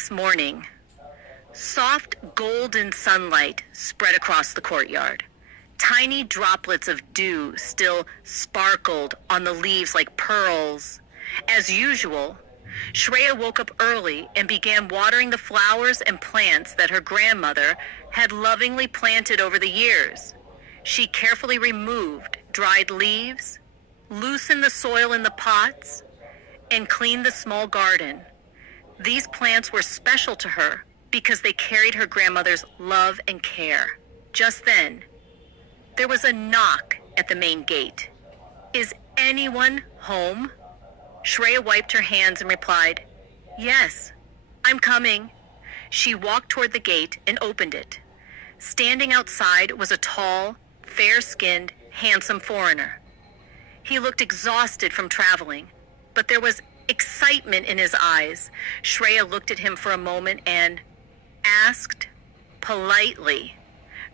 next morning, soft golden sunlight spread across the courtyard. Tiny droplets of dew still sparkled on the leaves like pearls. As usual, Shreya woke up early and began watering the flowers and plants that her grandmother had lovingly planted over the years. She carefully removed dried leaves, loosened the soil in the pots, and cleaned the small garden. These plants were special to her because they carried her grandmother's love and care. Just then, there was a knock at the main gate. "Is anyone home?" Shreya wiped her hands and replied, "Yes, I'm coming." She walked toward the gate and opened it. Standing outside was a tall, fair-skinned, handsome foreigner. He looked exhausted from traveling, but there was excitement in his eyes. Shreya looked at him for a moment and asked politely,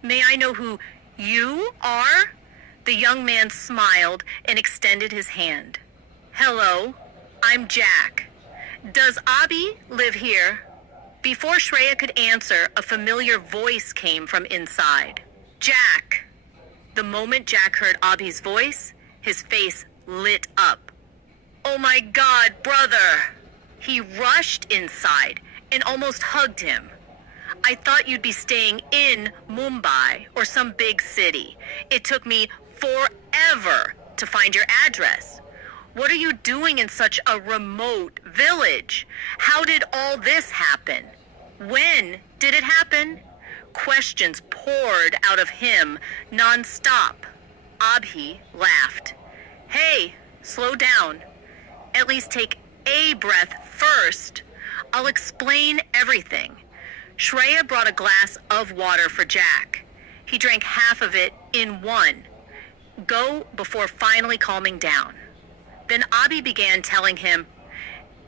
"May I know who you are?" The young man smiled and extended his hand. "Hello, I'm Jack. Does Abhi live here?" Before Shreya could answer, a familiar voice came from inside. "Jack." The moment Jack heard Abhi's voice, his face lit up. "Oh my God, brother!" He rushed inside and almost hugged him. "I thought you'd be staying in Mumbai or some big city. It took me forever to find your address. What are you doing in such a remote village? How did all this happen? When did it happen?" Questions poured out of him nonstop. Abhi laughed. "Hey, slow down. At least take a breath first. I'll explain everything." Shreya brought a glass of water for Jack. He drank half of it in one go before finally calming down. Then Abhi began telling him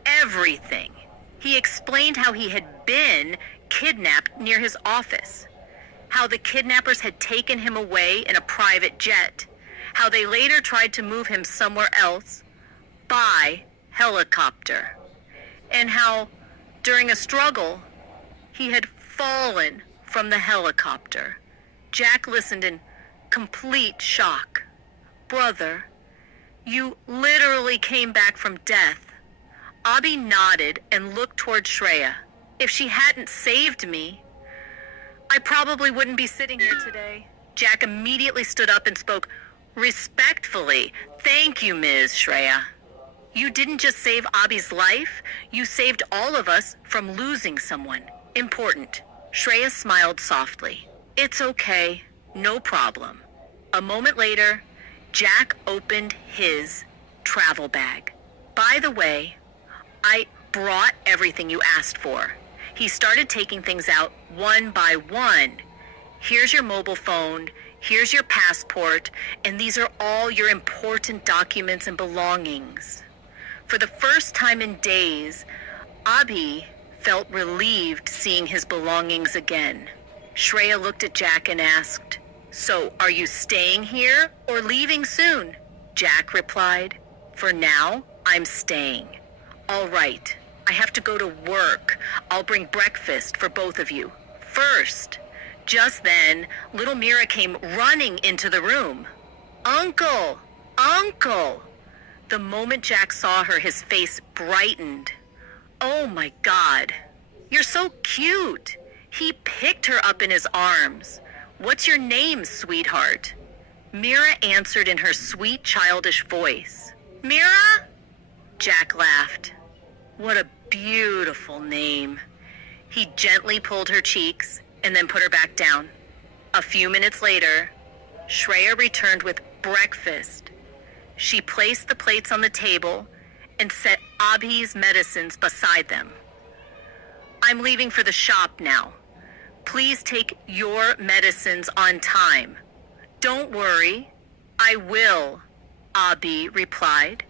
everything. He explained how he had been kidnapped near his office, how the kidnappers had taken him away in a private jet, how they later tried to move him somewhere else by helicopter, and how, during a struggle, he had fallen from the helicopter. Jack listened in complete shock. "Brother, you literally came back from death." Abhi nodded and looked toward Shreya. "If she hadn't saved me, I probably wouldn't be sitting here today." Jack immediately stood up and spoke respectfully. "Thank you, Ms. Shreya. You didn't just save Abhi's life, you saved all of us from losing someone important." Shreya smiled softly. "It's okay, no problem." A moment later, Jack opened his travel bag. "By the way, I brought everything you asked for." He started taking things out one by one. "Here's your mobile phone, here's your passport, and these are all your important documents and belongings." For the first time in days, Abhi felt relieved seeing his belongings again. Shreya looked at Jack and asked, "So, are you staying here or leaving soon?" Jack replied, "For now, I'm staying." "All right, I have to go to work. I'll bring breakfast for both of you first." Just then, little Mira came running into the room. "Uncle! Uncle!" The moment Jack saw her, his face brightened. "Oh my God, you're so cute." He picked her up in his arms. "What's your name, sweetheart?" Mira answered in her sweet, childish voice. "Mira?" Jack laughed. "What a beautiful name." He gently pulled her cheeks and then put her back down. A few minutes later, Shreya returned with breakfast. She placed the plates on the table and set Abhi's medicines beside them. "I'm leaving for the shop now. Please take your medicines on time." "Don't worry, I will," Abhi replied.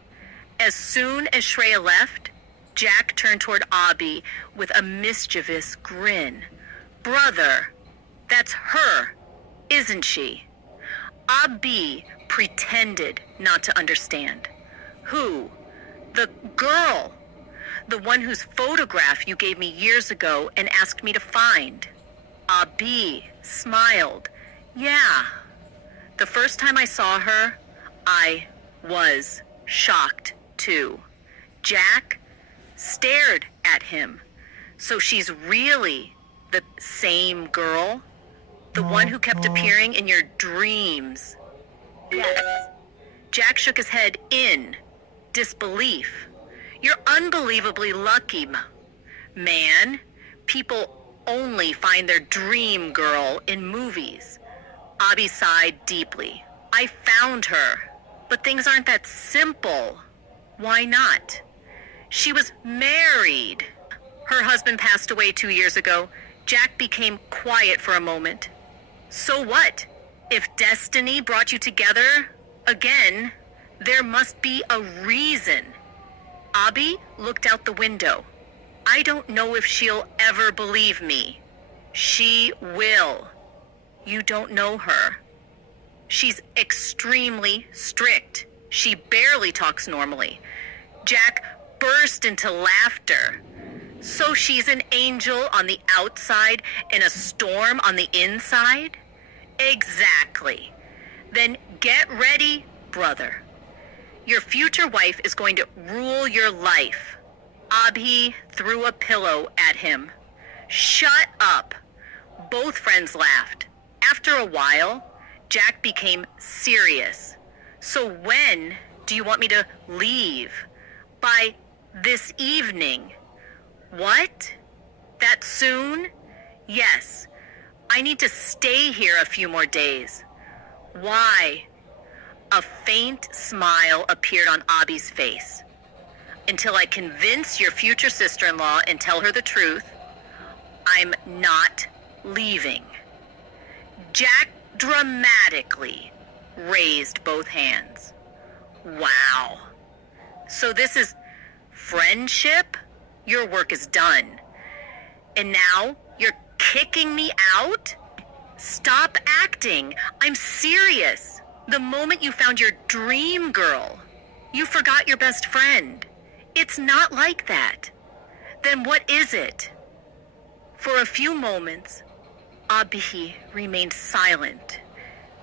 As soon as Shreya left, Jack turned toward Abhi with a mischievous grin. "Brother, that's her, isn't she?" Abhi pretended not to understand. "Who? The girl? The one whose photograph you gave me years ago and asked me to find. Abhi smiled. Yeah. The first time I saw her, I was shocked too. Jack stared at him. So she's really the same girl? The one who kept appearing in your dreams? Yes. Jack shook his head in disbelief. You're unbelievably lucky, man. People only find their dream girl in movies. Abhi sighed deeply. I found her, but things aren't that simple. Why not? She was married. Her husband passed away 2 years ago. Jack became quiet for a moment. So what? If destiny brought you together again, there must be a reason. Abhi looked out the window. I don't know if she'll ever believe me. She will. You don't know her. She's extremely strict. She barely talks normally. Jack burst into laughter. So she's an angel on the outside and a storm on the inside? Exactly. Then get ready, brother. Your future wife is going to rule your life. Abhi threw a pillow at him. Shut up. Both friends laughed. After a while, Jack became serious. So when do you want me to leave? By this evening. What? That soon? Yes. I need to stay here a few more days. Why? A faint smile appeared on Abhi's face. Until I convince your future sister-in-law and tell her the truth, I'm not leaving. Jack dramatically raised both hands. Wow. So this is friendship? Your work is done. And now you're kicking me out? Stop acting. I'm serious. The moment you found your dream girl, you forgot your best friend. It's not like that. Then what is it? For a few moments, Abhi remained silent.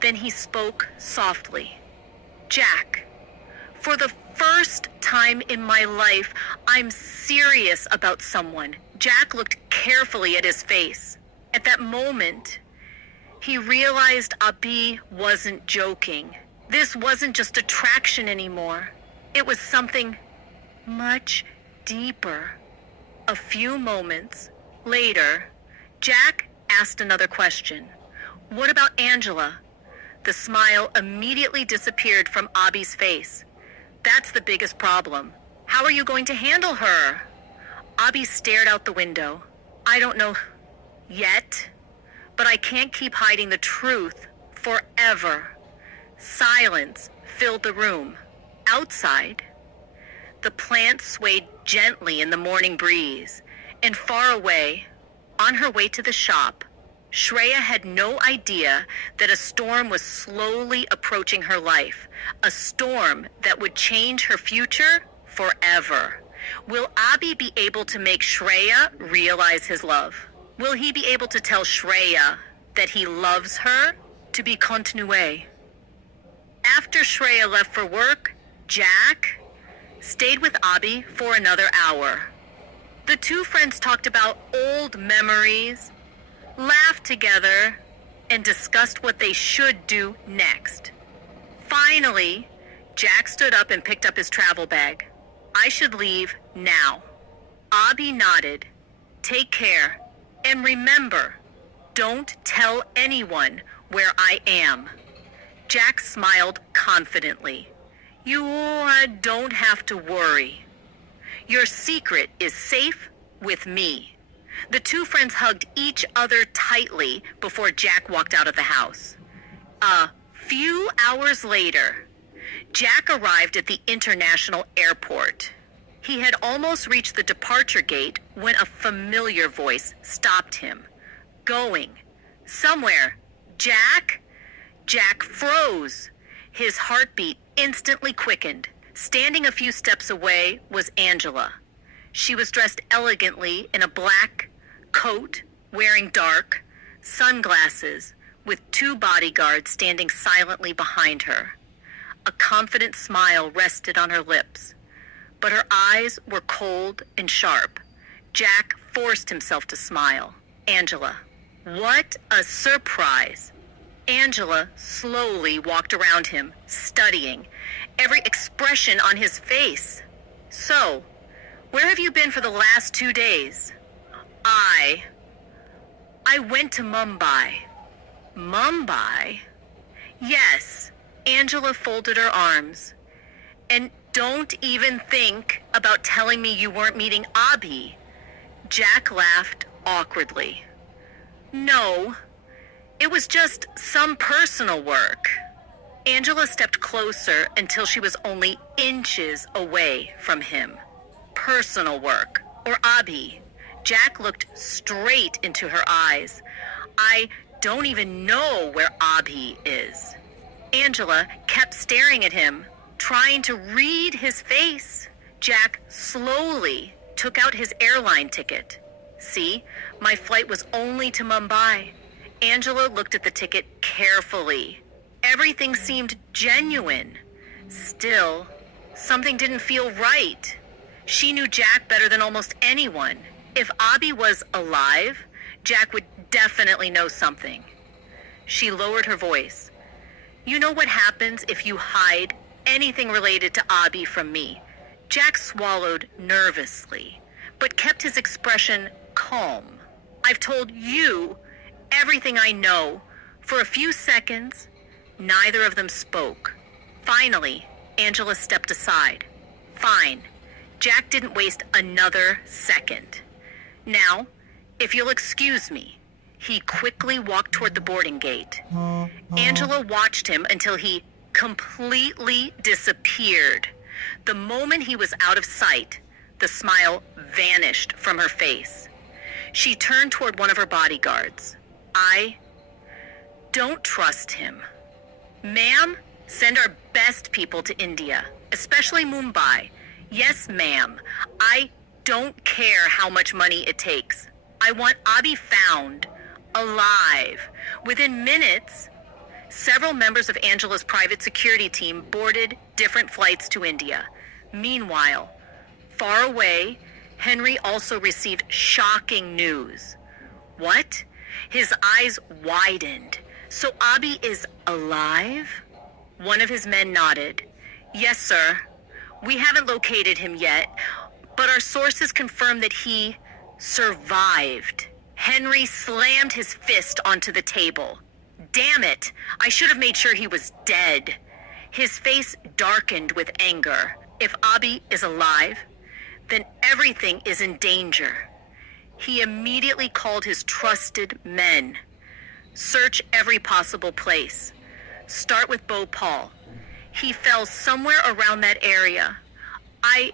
Then he spoke softly. Jack, for the first time in my life, I'm serious about someone. Jack looked carefully at his face. At that moment, he realized Abhi wasn't joking. This wasn't just attraction anymore. It was something much deeper. A few moments later, Jack asked another question. What about Angela? The smile immediately disappeared from Abhi's face. That's the biggest problem. How are you going to handle her? Abhi stared out the window. I don't know yet, but I can't keep hiding the truth forever. Silence filled the room. Outside, the plants swayed gently in the morning breeze, and far away, on her way to the shop, Shreya had no idea that a storm was slowly approaching her life, a storm that would change her future forever. Will Abhi be able to make Shreya realize his love? Will he be able to tell Shreya that he loves her? To be continué. After Shreya left for work, Jack stayed with Abhi for another hour. The two friends talked about old memories, laughed together, and discussed what they should do next. Finally, Jack stood up and picked up his travel bag. I should leave now. Abhi nodded. Take care. And remember, don't tell anyone where I am. Jack smiled confidently. You don't have to worry. Your secret is safe with me. The two friends hugged each other tightly before Jack walked out of the house. A few hours later, Jack arrived at the international airport. He had almost reached the departure gate when a familiar voice stopped him. Going. Somewhere. Jack? Jack froze. His heartbeat instantly quickened. Standing a few steps away was Angela. She was dressed elegantly in a black coat, wearing dark, sunglasses, with 2 bodyguards standing silently behind her. A confident smile rested on her lips, but her eyes were cold and sharp. Jack forced himself to smile. Angela. What a surprise! Angela slowly walked around him, studying every expression on his face. So, where have you been for the last 2 days? I went to Mumbai. Mumbai? Yes. Angela folded her arms. And don't even think about telling me you weren't meeting Abhi. Jack laughed awkwardly. No, it was just some personal work. Angela stepped closer until she was only inches away from him. Personal work, or Abhi. Jack looked straight into her eyes. I don't even know where Abhi is. Angela kept staring at him, trying to read his face. Jack slowly took out his airline ticket. See, my flight was only to Mumbai. Angela looked at the ticket carefully. Everything seemed genuine. Still, something didn't feel right. She knew Jack better than almost anyone. If Abhi was alive, Jack would definitely know something. She lowered her voice. You know what happens if you hide anything related to Abhi from me? Jack swallowed nervously, but kept his expression calm. I've told you everything I know. For a few seconds, neither of them spoke. Finally, Angela stepped aside. Fine. Jack didn't waste another second. Now, if you'll excuse me, he quickly walked toward the boarding gate. Angela watched him until he completely disappeared. The moment he was out of sight, the smile vanished from her face. She turned toward one of her bodyguards. I don't trust him. Ma'am, send our best people to India, especially Mumbai. Yes, ma'am. I don't care how much money it takes. I want Abhi found, alive. Within minutes, several members of Angela's private security team boarded different flights to India. Meanwhile, far away, Henry also received shocking news. What? His eyes widened. So Abhi is alive? One of his men nodded. Yes, sir. We haven't located him yet, but our sources confirm that he survived. Henry slammed his fist onto the table. Damn it! I should have made sure he was dead. His face darkened with anger. If Abhi is alive, then everything is in danger. He immediately called his trusted men. Search every possible place. Start with Bhopal. He fell somewhere around that area. I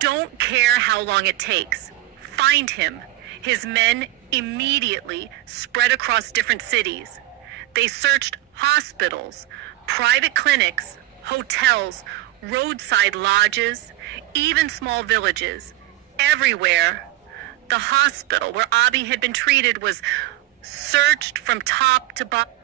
don't care how long it takes. Find him. His men immediately spread across different cities. They searched hospitals, private clinics, hotels, roadside lodges, even small villages. Everywhere, the hospital where Abhi had been treated was searched from top to bottom.